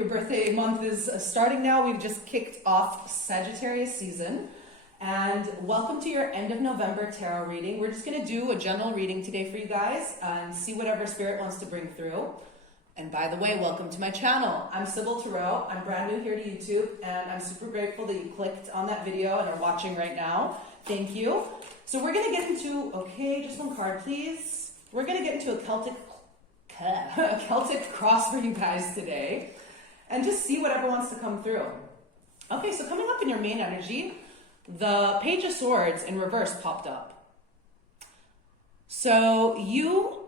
your birthday month is starting now. We've just kicked off Sagittarius season. And welcome to your end of November tarot reading. We're just going to do a general reading today for you guys and see whatever spirit wants to bring through. And by the way, welcome to my channel. I'm Untitled Tarot. I'm brand new here to YouTube, and I'm super grateful that you clicked on that video and are watching right now. Thank you. So we're going to get into, okay, just one card, please. We're going to get into a Celtic cross for you guys today and just see whatever wants to come through. Okay, so coming up in your main energy, the Page of Swords in reverse popped up. So you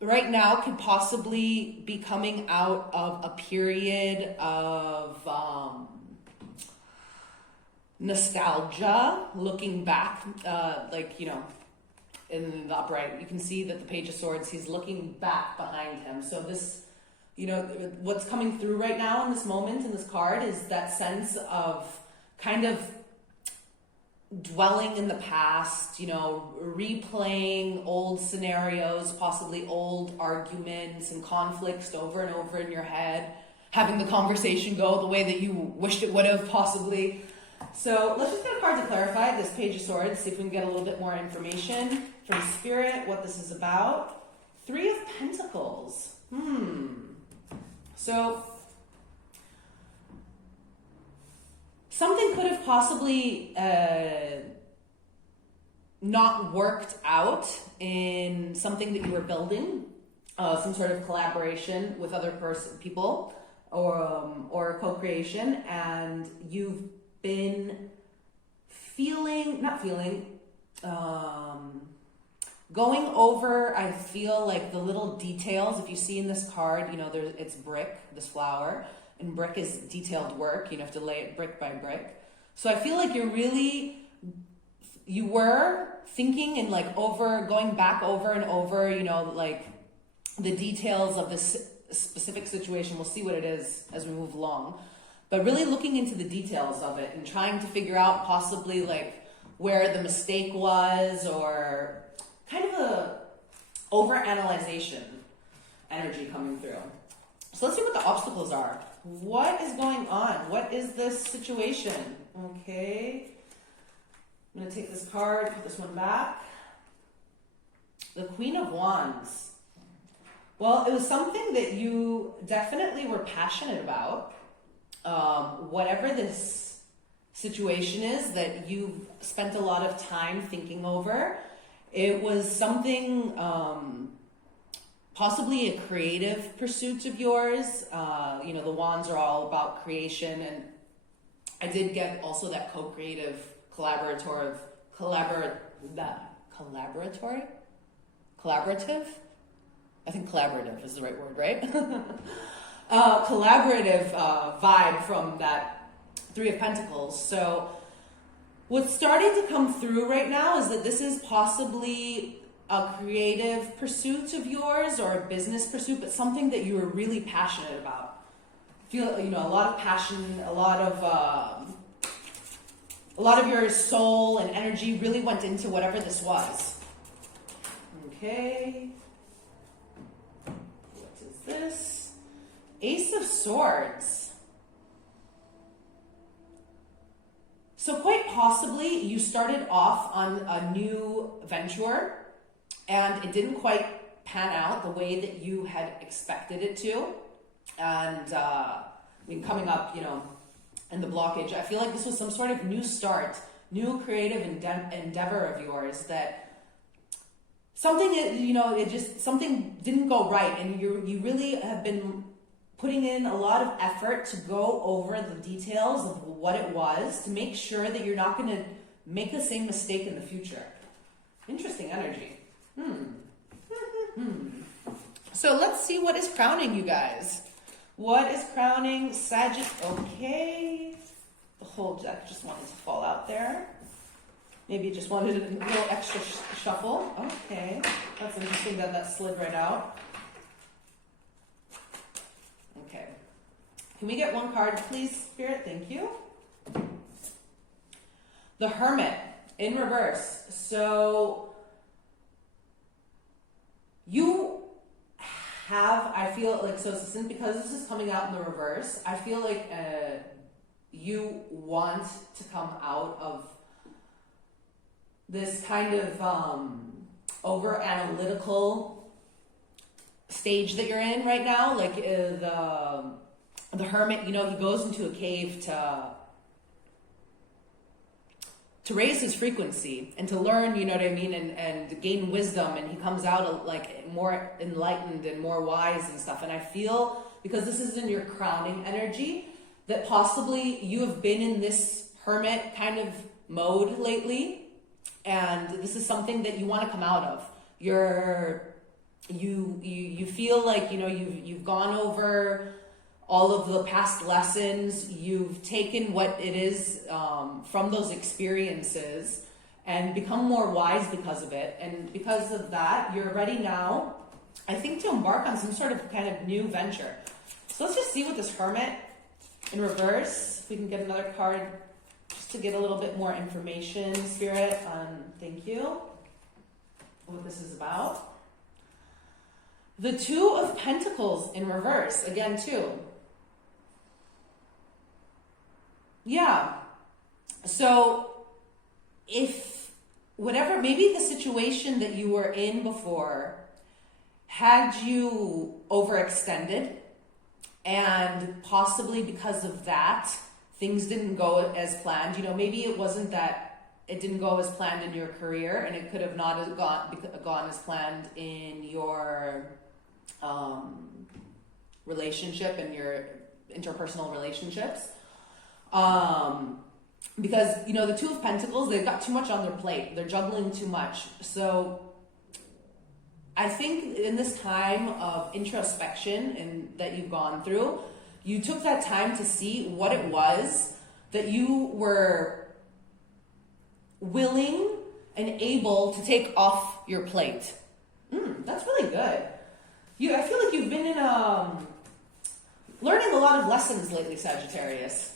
right now could possibly be coming out of a period of nostalgia, looking back, in the upright, you can see that the Page of Swords, he's looking back behind him. So this, what's coming through right now in this moment, in this card, is that sense of kind of dwelling in the past, replaying old scenarios, possibly old arguments and conflicts over and over in your head, having the conversation go the way that you wished it would have possibly. So let's just get a card to clarify this Page of Swords, see if we can get a little bit more information from Spirit, what this is about. Three of Pentacles. So something could have possibly not worked out in something that you were building, some sort of collaboration with other people or co-creation, and you've been going over, I feel like the little details. If you see in this card, it's brick, this flower, and brick is detailed work. You have to lay it brick by brick. So I feel like you were thinking and going back over and over, the details of this specific situation. We'll see what it is as we move along. But really looking into the details of it and trying to figure out possibly where the mistake was, or kind of a overanalyzation energy coming through. So let's see what the obstacles are. What is going on? What is this situation? Okay. I'm going to take this card, put this one back. The Queen of Wands. Well, it was something that you definitely were passionate about. Whatever this situation is that you've spent a lot of time thinking over, it was something, possibly a creative pursuit of yours. The wands are all about creation, and I did get also that co-creative, collaborative? I think collaborative is the right word, right? Collaborative vibe from that Three of Pentacles. So what's starting to come through right now is that this is possibly a creative pursuit of yours or a business pursuit, but something that you were really passionate about. Feel, a lot of passion, a lot of your soul and energy really went into whatever this was. Okay. What is this? Ace of Swords. So quite possibly you started off on a new venture and it didn't quite pan out the way that you had expected it to. And coming up, in the blockage, I feel like this was some sort of new start, new creative endeavor of yours that something, something didn't go right, and you really have been putting in a lot of effort to go over the details of what it was to make sure that you're not going to make the same mistake in the future. Interesting energy. So let's see what is crowning you guys. What is crowning Sagittarius? Okay. The whole deck just wanted to fall out there. Maybe you just wanted a little extra shuffle. Okay. That's interesting that slid right out. Okay. Can we get one card, please, Spirit? Thank you. The Hermit in reverse. So you I feel like, so since, because this is coming out in the reverse, I feel like you want to come out of this kind of over analytical stage that you're in right now. Like the hermit, you know, he goes into a cave to raise his frequency and to learn, you know what I mean, and gain wisdom, and he comes out like more enlightened and more wise and stuff. And I feel, because this is in your crowning energy, that possibly you have been in this hermit kind of mode lately, and this is something that you want to come out of. You feel like, you know, you've gone over all of the past lessons, you've taken what it is from those experiences and become more wise because of it. And because of that, you're ready now, I think, to embark on some sort of kind of new venture. So let's just see what this hermit in reverse, if we can get another card just to get a little bit more information, Spirit, on, thank you, what this is about. The Two of Pentacles in reverse, again, too. Yeah. So if whatever, maybe the situation that you were in before had you overextended, and possibly because of that, things didn't go as planned. You know, maybe it wasn't that it didn't go as planned in your career, and it could have not gone as planned in your relationship and your interpersonal relationships. Because, you know, the Two of Pentacles, they've got too much on their plate. They're juggling too much. So I think in this time of introspection and that you've gone through, you took that time to see what it was that you were willing and able to take off your plate. That's really good. I feel like you've been in learning a lot of lessons lately, Sagittarius.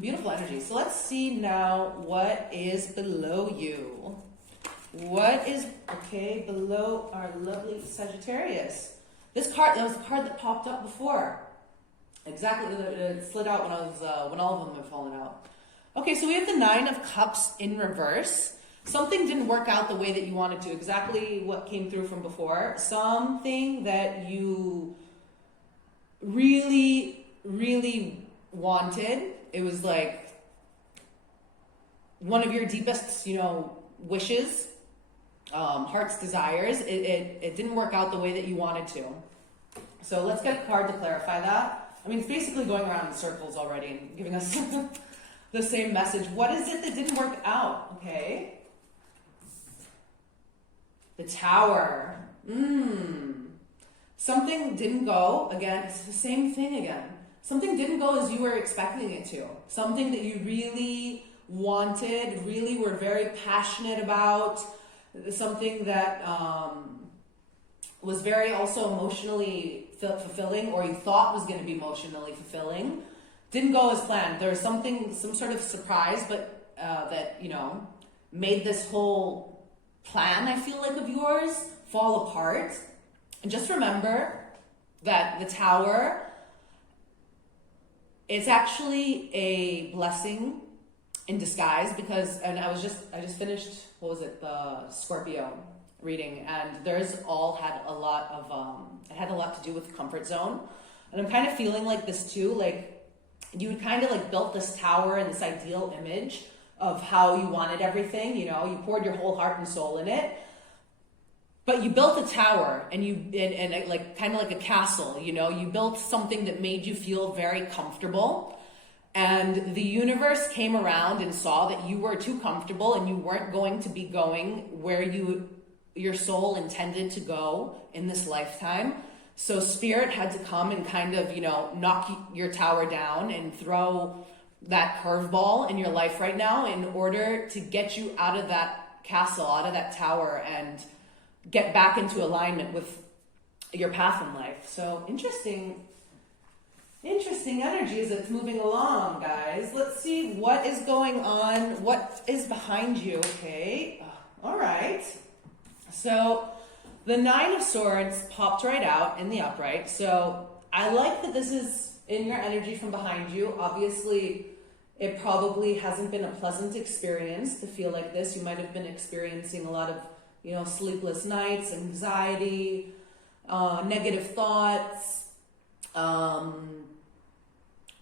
Beautiful energy. So let's see now what is below you. What is, below our lovely Sagittarius? This card, that was the card that popped up before. Exactly, it slid out when all of them have fallen out. Okay, so we have the Nine of Cups in reverse. Something didn't work out the way that you wanted to. Exactly what came through from before. Something that you really, really wanted. It was like one of your deepest, you know, wishes, heart's desires. It didn't work out the way that you wanted to. So let's get a card to clarify that. I mean, it's basically going around in circles already and giving us the same message. What is it that didn't work out? Okay. The Tower. Something didn't go. Again, it's the same thing again. Something didn't go as you were expecting it to. Something that you really wanted, really were very passionate about. Something that was very also emotionally fulfilling, or you thought was going to be emotionally fulfilling. Didn't go as planned. There was some sort of surprise, but that, you know, made this whole plan, I feel like, of yours fall apart. And just remember that the Tower, it's actually a blessing in disguise, because, and I just finished, the Scorpio reading, and theirs all had a lot of, it had a lot to do with comfort zone. And I'm kind of feeling like this too, like you had kind of like built this tower and this ideal image of how you wanted everything, you know, you poured your whole heart and soul in it. But you built a tower and and like kind of like a castle, you know, you built something that made you feel very comfortable, and the universe came around and saw that you were too comfortable and you weren't going to be going where your soul intended to go in this lifetime. So Spirit had to come and kind of, you know, knock your tower down and throw that curveball in your life right now in order to get you out of that castle, out of that tower, and get back into alignment with your path in life. So interesting energy as it's moving along, guys. Let's see what is going on. What is behind you? Okay. All right. So The Nine of Swords popped right out in the upright. So I like that this is in your energy from behind you. Obviously, it probably hasn't been a pleasant experience to feel like this. You might have been experiencing a lot of, sleepless nights, anxiety, negative thoughts,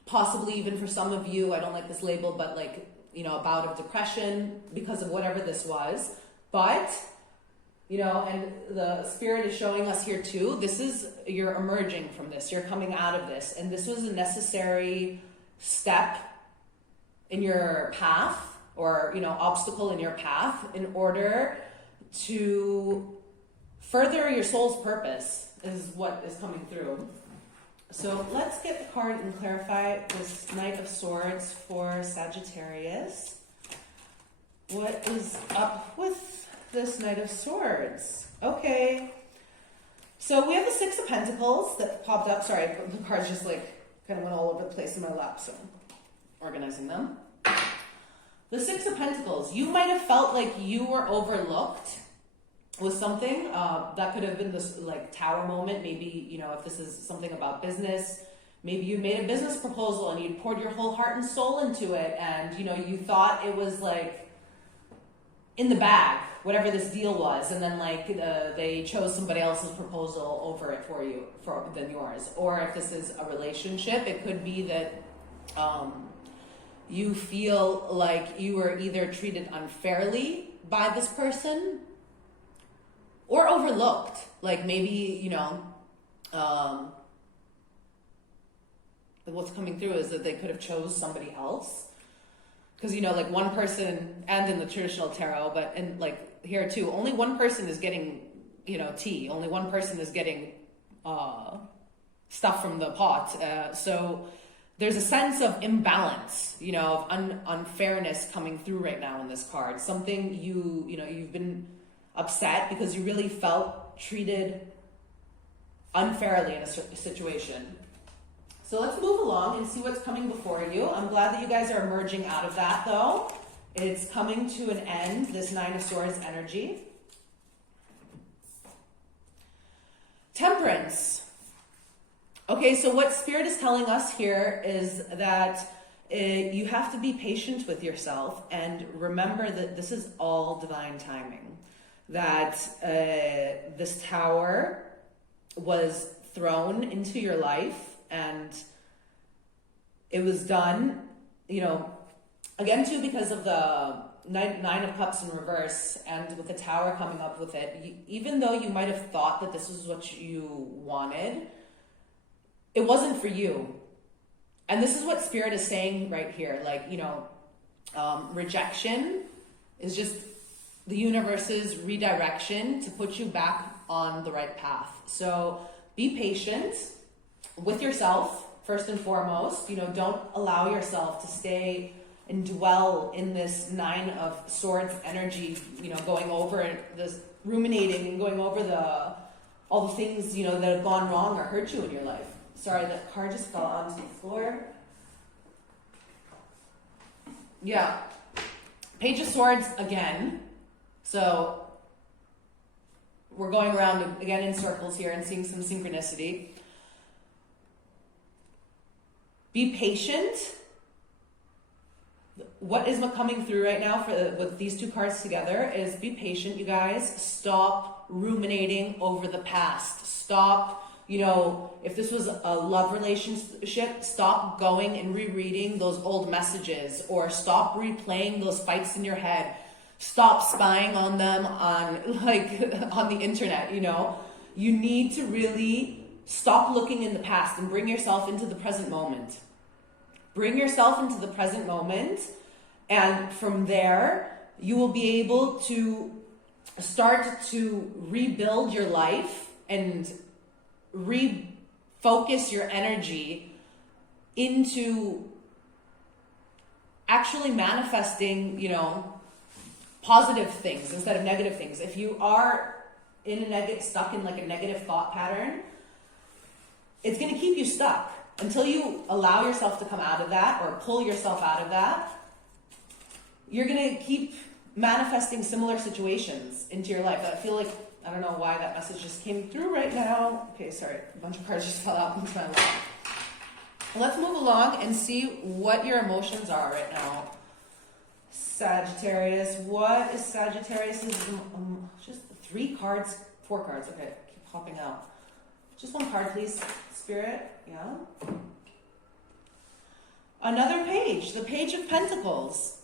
possibly even for some of you, I don't like this label, but like, a bout of depression because of whatever this was. But, and the spirit is showing us here too, you're emerging from this, you're coming out of this. And this was a necessary step in your path or, obstacle in your path in order to further your soul's purpose is what is coming through. So let's get the card and clarify this Knight of Swords for Sagittarius. What is up with this Knight of Swords? Okay. So we have the Six of Pentacles that popped up. Sorry, the cards just kind of went all over the place in my lap, so I'm organizing them. The Six of Pentacles. You might have felt like you were overlooked with something. That could have been this tower moment. Maybe, if this is something about business, maybe you made a business proposal and you poured your whole heart and soul into it. And, you thought it was in the bag, whatever this deal was. And then they chose somebody else's proposal over it for you than yours. Or if this is a relationship, it could be that, you feel like you were either treated unfairly by this person or overlooked. Like maybe, what's coming through is that they could have chose somebody else. Because, one person, and in the traditional tarot, but in here too, only one person is getting, tea. Only one person is getting stuff from the pot. So there's a sense of imbalance, of unfairness coming through right now in this card. Something you've been upset because you really felt treated unfairly in a situation. So let's move along and see what's coming before you. I'm glad that you guys are emerging out of that though. It's coming to an end, this Nine of Swords energy. Temperance. Okay, so what Spirit is telling us here is that you have to be patient with yourself and remember that this is all divine timing. That this tower was thrown into your life and it was done, again too, because of the Nine of Cups in reverse and with the tower coming up with it, even though you might have thought that this was what you wanted, it wasn't for you. And this is what Spirit is saying right here. Rejection is just the universe's redirection to put you back on the right path. So be patient with yourself, first and foremost. Don't allow yourself to stay and dwell in this Nine of Swords energy, going over this, ruminating and going over all the things, that have gone wrong or hurt you in your life. Sorry, that card just fell onto the floor. Yeah. Page of Swords again. So we're going around again in circles here and seeing some synchronicity. Be patient. What is coming through right now with these two cards together is be patient, you guys. Stop ruminating over the past. Stop, if this was a love relationship, stop going and rereading those old messages or stop replaying those fights in your head. Stop spying on them on the internet, You need to really stop looking in the past and bring yourself into the present moment. Bring yourself into the present moment, and from there, you will be able to start to rebuild your life and refocus your energy into actually manifesting, positive things instead of negative things. If you are stuck in a negative thought pattern, it's going to keep you stuck until you allow yourself to come out of that or pull yourself out of that. You're going to keep manifesting similar situations into your life. I feel like I don't know why that message just came through right now. Okay, sorry, a bunch of cards just fell out. I'm trying to look. Let's move along and see what your emotions are right now. Sagittarius, what is Sagittarius's, just 3 cards, 4 cards, okay, keep popping out. Just 1 card, please, Spirit, yeah. Another page, the Page of Pentacles.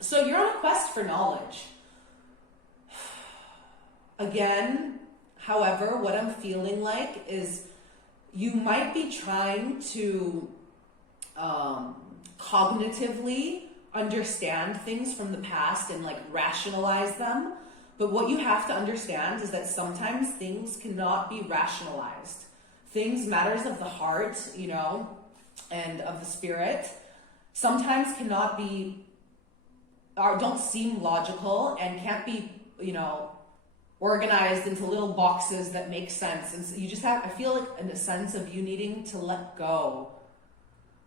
So you're on a quest for knowledge. Again, however, what I'm feeling like is you might be trying to cognitively understand things from the past and like rationalize them. But what you have to understand is that sometimes things cannot be rationalized. Things, matters of the heart, you know, and of the spirit, sometimes cannot be, or don't seem logical and can't be, you know, organized into little boxes that make sense. And so you just have, I feel like in a sense of you needing to let go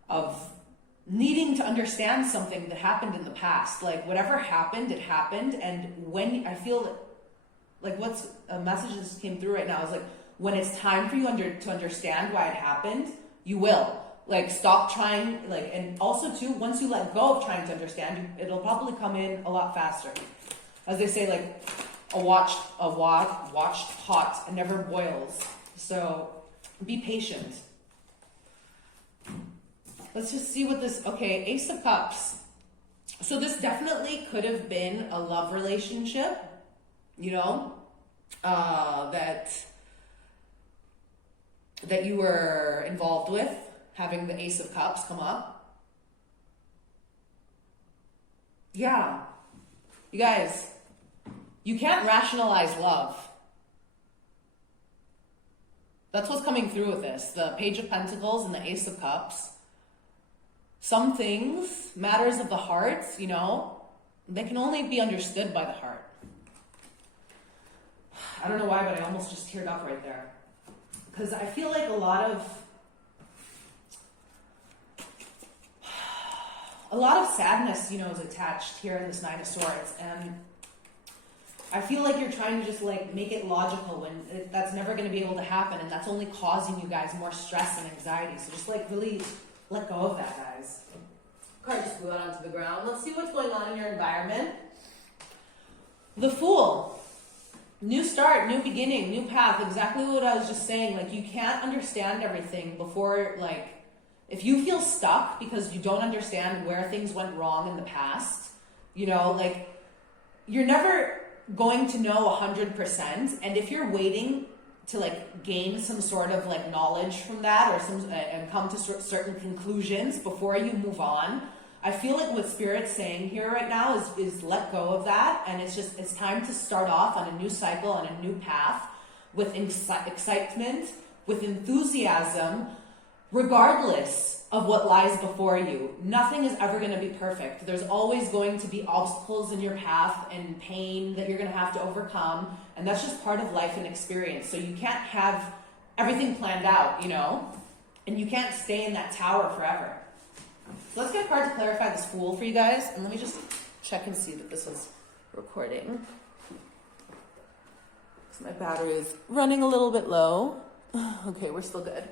of needing to understand something that happened in the past. Like whatever happened, it happened. And when I feel like what's a message that just came through right now is like, when it's time for you to understand why it happened, you will. Like stop trying, like, and also too, once you let go of trying to understand, it'll probably come in a lot faster. As they say, like, a watched pot never boils. So be patient. Let's just see what this, okay, Ace of Cups. So this definitely could have been a love relationship, you know, that you were involved with, having the Ace of Cups come up. Yeah. You guys, you can't rationalize love. That's what's coming through with this. The Page of Pentacles and the Ace of Cups. Some things, matters of the heart, you know, they can only be understood by the heart. I don't know why, but I almost just teared up right there. Because I feel like a lot of sadness, you know, is attached here in this Nine of Swords. And I feel like you're trying to just like make it logical when that's never going to be able to happen. And that's only causing you guys more stress and anxiety. So just like really let go of that, guys. Card just flew out onto the ground. Let's see what's going on in your environment. The Fool. New start, new beginning, new path. Exactly what I was just saying. Like, you can't understand everything before, like, if you feel stuck because you don't understand where things went wrong in the past, you know, like, you're never going to know 100%. And if you're waiting to like gain some sort of like knowledge from that or some and come to certain conclusions before you move on, I feel like what Spirit's saying here right now is let go of that, and it's time to start off on a new cycle, on a new path, with excitement, with enthusiasm, regardless of what lies before you. Nothing is ever going to be perfect. There's always going to be obstacles in your path and pain that you're going to have to overcome. And that's just part of life and experience. So you can't have everything planned out, you know? And you can't stay in that tower forever. So let's get a card to clarify this Fool for you guys. And let me just check and see that this was recording. So my battery is running a little bit low. Okay, we're still good.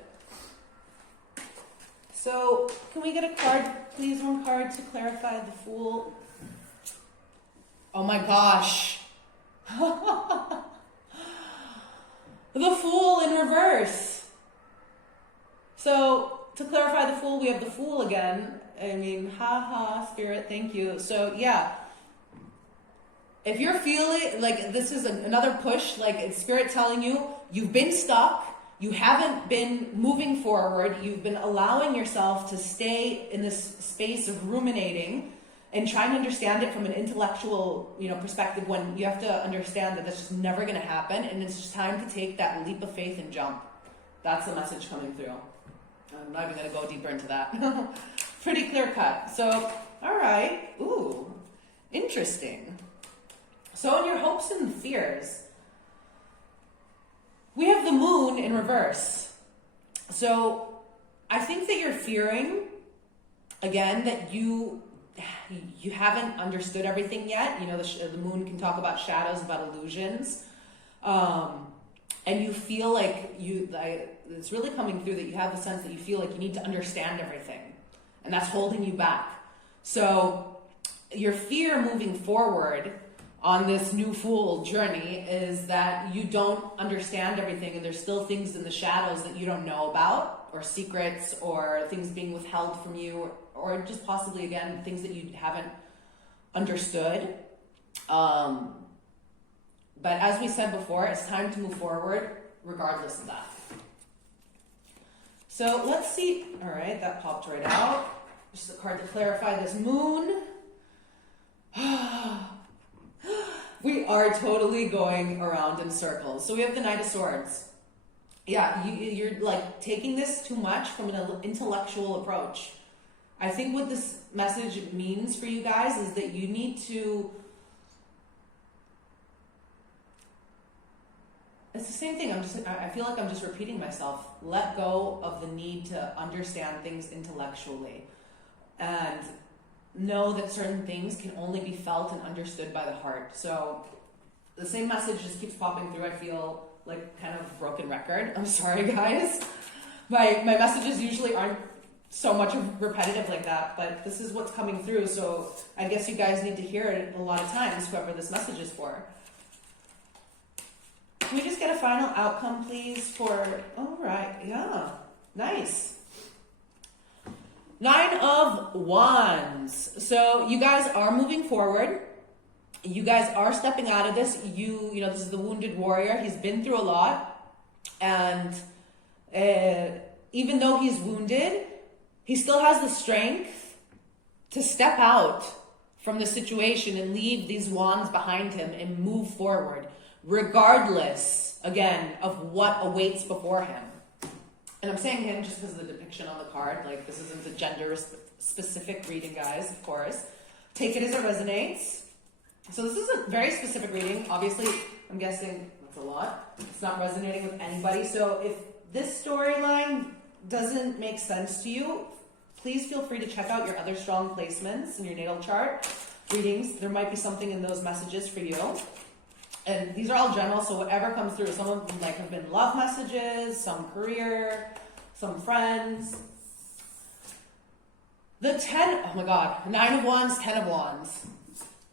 So, can we get a card, please, 1 card to clarify the Fool? Oh my gosh. The Fool in reverse. So, to clarify the Fool, we have the Fool again. I mean, Spirit, thank you. So, yeah. If you're feeling like this is another push, like it's Spirit telling you, you've been stuck. You haven't been moving forward. You've been allowing yourself to stay in this space of ruminating and trying to understand it from an intellectual, you know, perspective, when you have to understand that that's just never going to happen. And it's just time to take that leap of faith and jump. That's the message coming through. I'm not even going to go deeper into that. Pretty clear cut. So, all right. Ooh, interesting. So in your hopes and fears, we have the Moon in reverse. So I think that you're fearing, again, that you haven't understood everything yet. You know, the Moon can talk about shadows, about illusions. And you feel like it's really coming through that you have the sense that you feel like you need to understand everything, and that's holding you back. So your fear moving forward on this new Fool journey is that you don't understand everything, and there's still things in the shadows that you don't know about, or secrets, or things being withheld from you, or just possibly, again, things that you haven't understood. But as we said before, it's time to move forward regardless of that. So let's see. All right, that popped right out. Just a card to clarify this moon. We are totally going around in circles. So we have the Knight of Swords. Yeah, you're like taking this too much from an intellectual approach. I think what this message means for you guys is that you need to... It's the same thing. I feel like I'm just repeating myself. Let go of the need to understand things intellectually. And know that certain things can only be felt and understood by the heart. So the same message just keeps popping through. I feel like kind of a broken record. I'm sorry, guys. My messages usually aren't so much repetitive like that, but this is what's coming through. So I guess you guys need to hear it a lot of times, whoever this message is for. Can we just get a final outcome, please, for... All right, yeah, nice. 9 of Wands. So you guys are moving forward. You guys are stepping out of this. You know, this is the wounded warrior. He's been through a lot. And even though he's wounded, he still has the strength to step out from the situation and leave these wands behind him and move forward, regardless, again, of what awaits before him. And I'm saying him just because of the depiction on the card. Like, this isn't a gender-specific reading, guys, of course. Take it as it resonates. So this is a very specific reading. Obviously, I'm guessing that's a lot. It's not resonating with anybody. So if this storyline doesn't make sense to you, please feel free to check out your other strong placements in your natal chart readings. There might be something in those messages for you. And these are all general, so whatever comes through. Some of them like have been love messages, some career, some friends. The 10, oh my God, 9 of Wands, 10 of Wands.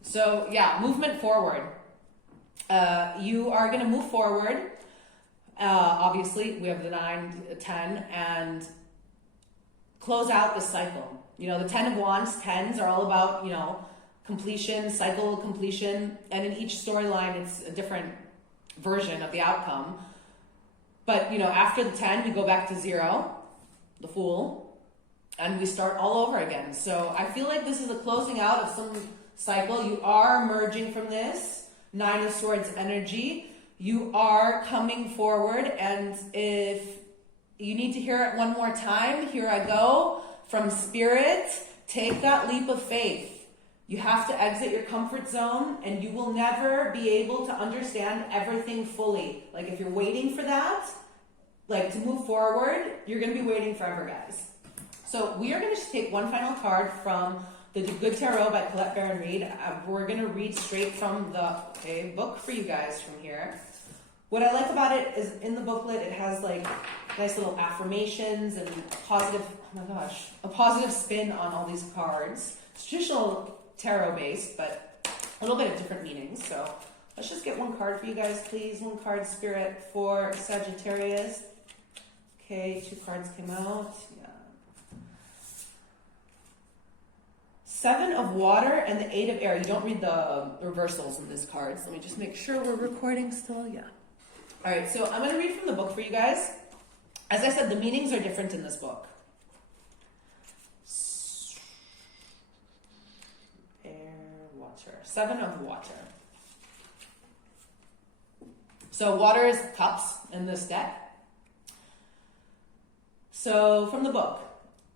So yeah, movement forward. You are going to move forward. Obviously, we have the 9, 10, and close out the cycle. You know, the 10 of Wands, 10s are all about, you know, completion, cycle completion, and in each storyline, it's a different version of the outcome. But, you know, after the 10, we go back to 0, the Fool, and we start all over again. So I feel like this is a closing out of some cycle. You are emerging from this 9 of Swords energy. You are coming forward, and if you need to hear it one more time, here I go. From Spirit, take that leap of faith. You have to exit your comfort zone, and you will never be able to understand everything fully. Like, if you're waiting for that, like, to move forward, you're going to be waiting forever, guys. So we are going to just take one final card from the Good Tarot by Colette Baron Reid. We're going to read straight from the book for you guys from here. What I like about it is in the booklet, it has like nice little affirmations and positive, oh my gosh, a positive spin on all these cards. It's traditional tarot based, but a little bit of different meanings. So let's just get one card for you guys, please. One card, Spirit, for Sagittarius. Okay, 2 cards came out. Yeah. 7 of Water and the 8 of Air. You don't read the reversals in these cards. Let me just make sure we're recording still. Yeah. All right, so I'm going to read from the book for you guys. As I said, the meanings are different in this book. Air, water. 7 of Water. So water is cups in this deck. So from the book,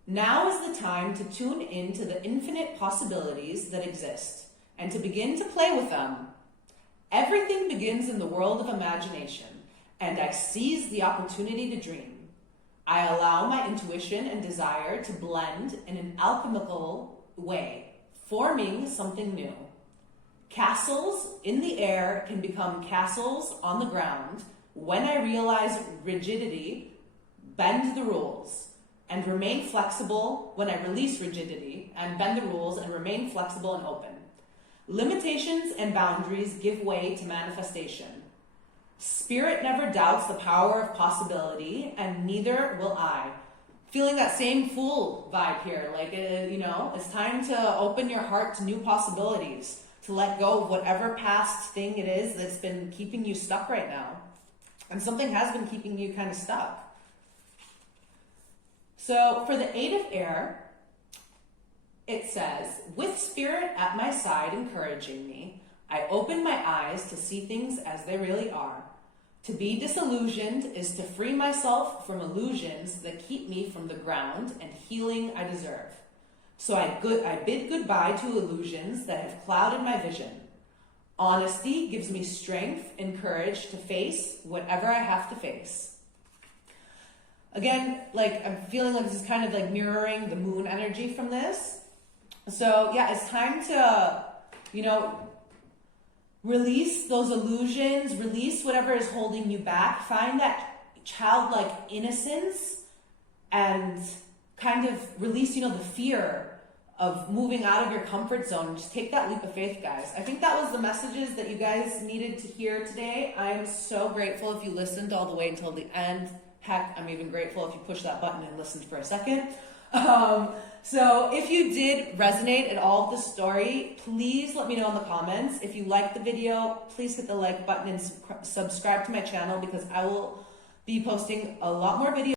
now is the time to tune into the infinite possibilities that exist and to begin to play with them. Everything begins in the world of imagination, and I seize the opportunity to dream. I allow my intuition and desire to blend in an alchemical way, forming something new. Castles in the air can become castles on the ground when I realize rigidity, bend the rules, and remain flexible when I release rigidity and bend the rules and remain flexible and open. Limitations and boundaries give way to manifestation. Spirit never doubts the power of possibility, and neither will I. Feeling that same Fool vibe here, like, it's time to open your heart to new possibilities, to let go of whatever past thing it is that's been keeping you stuck right now. And something has been keeping you kind of stuck. So for the 8 of Air, it says, with Spirit at my side encouraging me, I open my eyes to see things as they really are. To be disillusioned is to free myself from illusions that keep me from the ground and healing I deserve. So I bid goodbye to illusions that have clouded my vision. Honesty gives me strength and courage to face whatever I have to face. Again, like, I'm feeling like this is kind of like mirroring the moon energy from this. So yeah, it's time to, release those illusions, release whatever is holding you back, find that childlike innocence and kind of release, the fear of moving out of your comfort zone. Just take that leap of faith, guys. I think that was the messages that you guys needed to hear today. I'm so grateful if you listened all the way until the end. Heck, I'm even grateful if you pushed that button and listened for a second. So if you did resonate at all with the story, please let me know in the comments. If you liked the video, please hit the like button and subscribe to my channel, because I will be posting a lot more videos